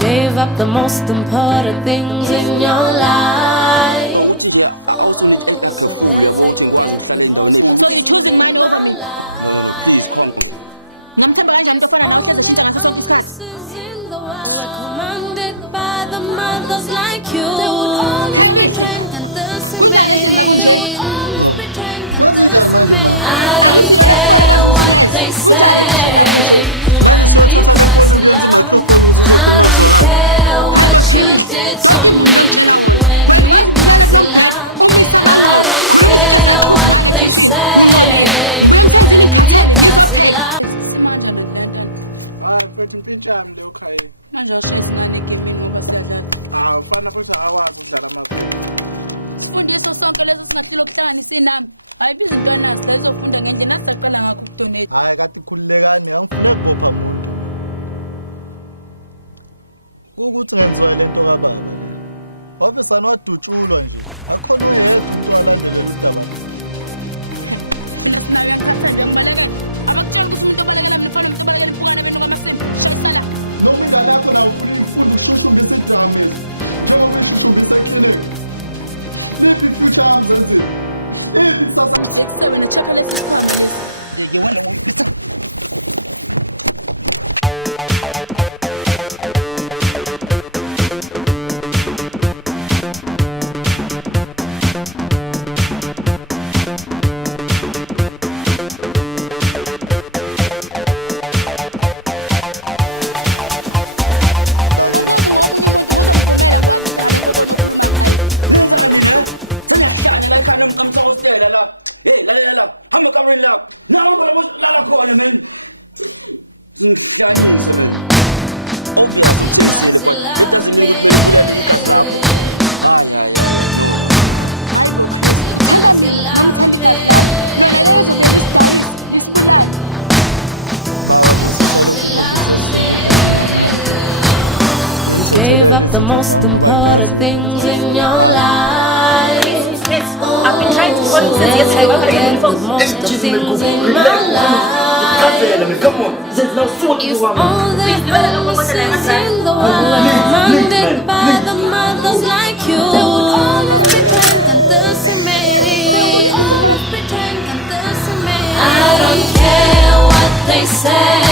Gave up the most important things in your life, so let's get the most of things in my life. If all the answers in the world were commanded by the mothers like you, they would always be trained and decimated. They would always be trained and decimated. I don't care what they say. You did to me when we pass it out. I don't care what they say when we pass it out. ukuthi ngizobona kodwa sanwadutshulwa Gave up the most important things in your life. I've been trying to call you since yesterday. Why can't you The most of things in my life. Come on, there's no soul If all the voices in the world were commanded by the mothers like you, they would always be trained and decimated. They would always be trained and decimated. I don't care what they say.